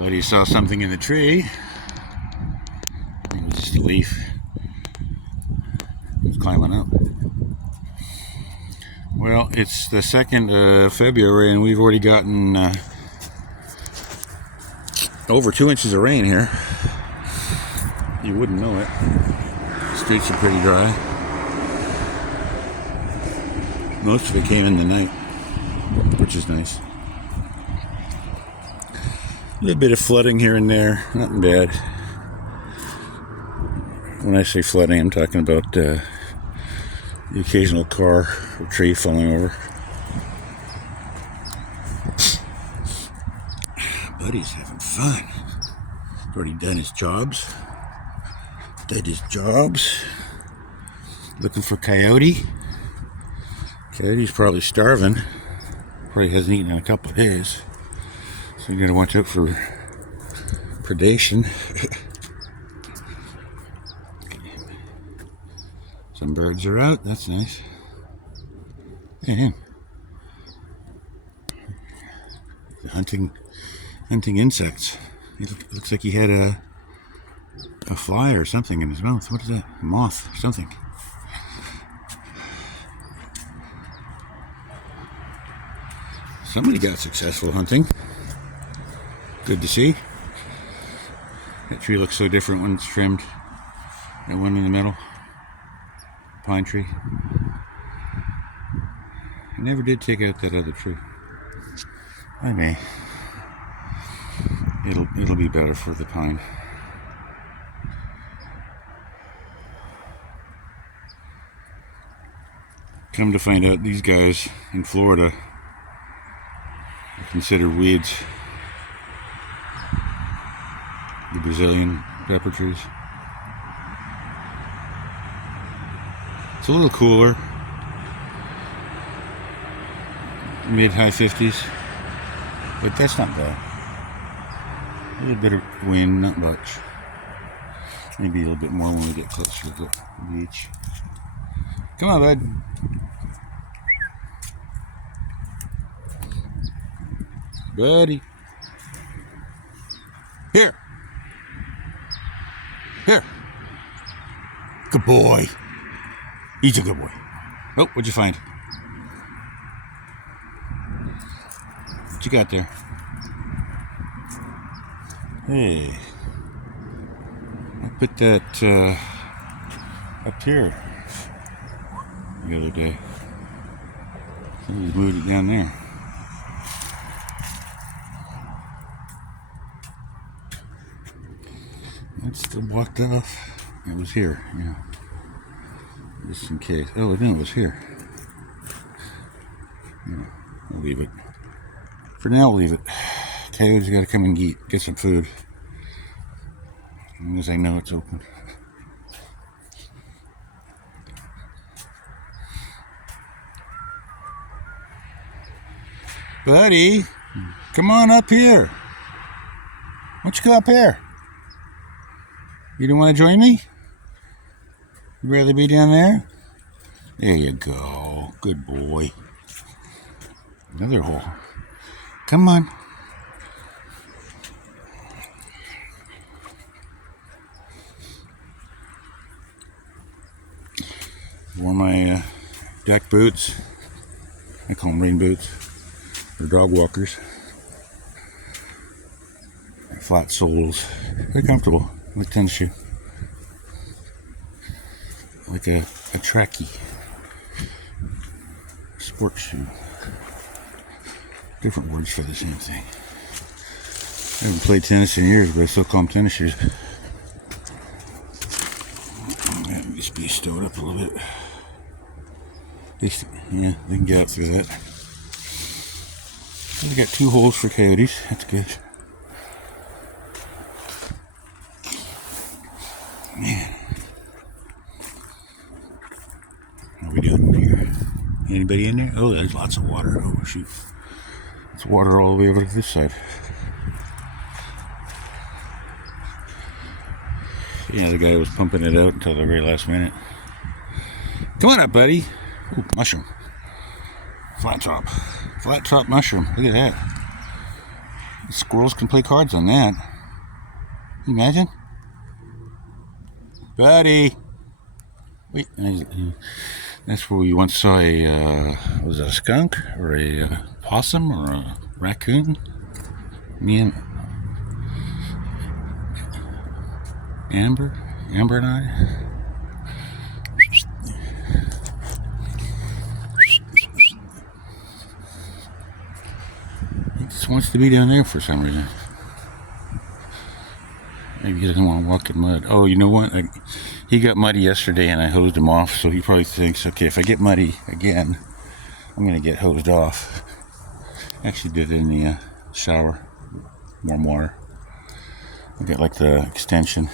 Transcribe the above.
Buddy saw something in the tree. It was just a leaf. He was climbing up. Well, it's the 2nd of February and we've already gotten over 2 inches of rain here. You wouldn't know it. The streets are pretty dry. Most of it came in the night, which is nice. A little bit of flooding here and there, nothing bad. When I say flooding, I'm talking about the occasional car or tree falling over. Buddy's having fun. He's already done his jobs. Looking for Coyote. Coyote's probably starving. Probably hasn't eaten in a couple of days. So you're going to watch out for predation. Some birds are out. That's nice. Yeah. Hunting insects. It looks like he had a fly or something in his mouth. What is that? A moth or something. Somebody got successful hunting. Good to see. That tree looks so different when it's trimmed. That one in the middle. Pine tree. I never did take out that other tree. I may. It'll be better for the pine. Come to find out, these guys in Florida are considered weeds. The Brazilian pepper trees. It's a little cooler. Mid-high 50s. But that's not bad. A little bit of wind, not much. Maybe a little bit more when we get closer to the beach. Come on, bud. Buddy. Here. Here. Good boy. He's a good boy. Oh, what'd you find? What you got there? Hey. I put that up here the other day. Somebody moved it down there. That's still blocked off. It was here, yeah. Just in case. Oh, no, it was here. Yeah, I'll leave it. For now, I'll leave it. Coyote's got to come and get some food. As long as I know it's open. Buddy, come on up here. Why don't you go up here? You don't want to join me? You'd rather be down there? There you go. Good boy. Another hole. Come on. Wore my deck boots. I call them rain boots. They're dog walkers. Flat soles. Very comfortable. Like tennis shoe. Like a trekkie. Sports shoe. Different words for the same thing. I haven't played tennis in years, but I still call them tennis shoes. That needs to be stowed up a little bit. At least, yeah, they can get out through that. We got 2 holes for coyotes. That's good. Man. How are we doing here? Anybody in there? Oh, there's lots of water. Oh, shoot. It's water all the way over to this side. Yeah, the guy was pumping it out until the very last minute. Come on up, buddy. Ooh, mushroom. Flat top mushroom. Look at that. Squirrels can play cards on that. Can you imagine? Buddy! Wait, that's where we once saw was it a skunk or a possum or a raccoon? Me and Amber and I. He just wants to be down there for some reason. Maybe he doesn't want to walk in mud. Oh, you know what? He got muddy yesterday and I hosed him off, so he probably thinks, okay, if I get muddy again, I'm going to get hosed off. Actually did it in the shower. Warm water. I got like the extension.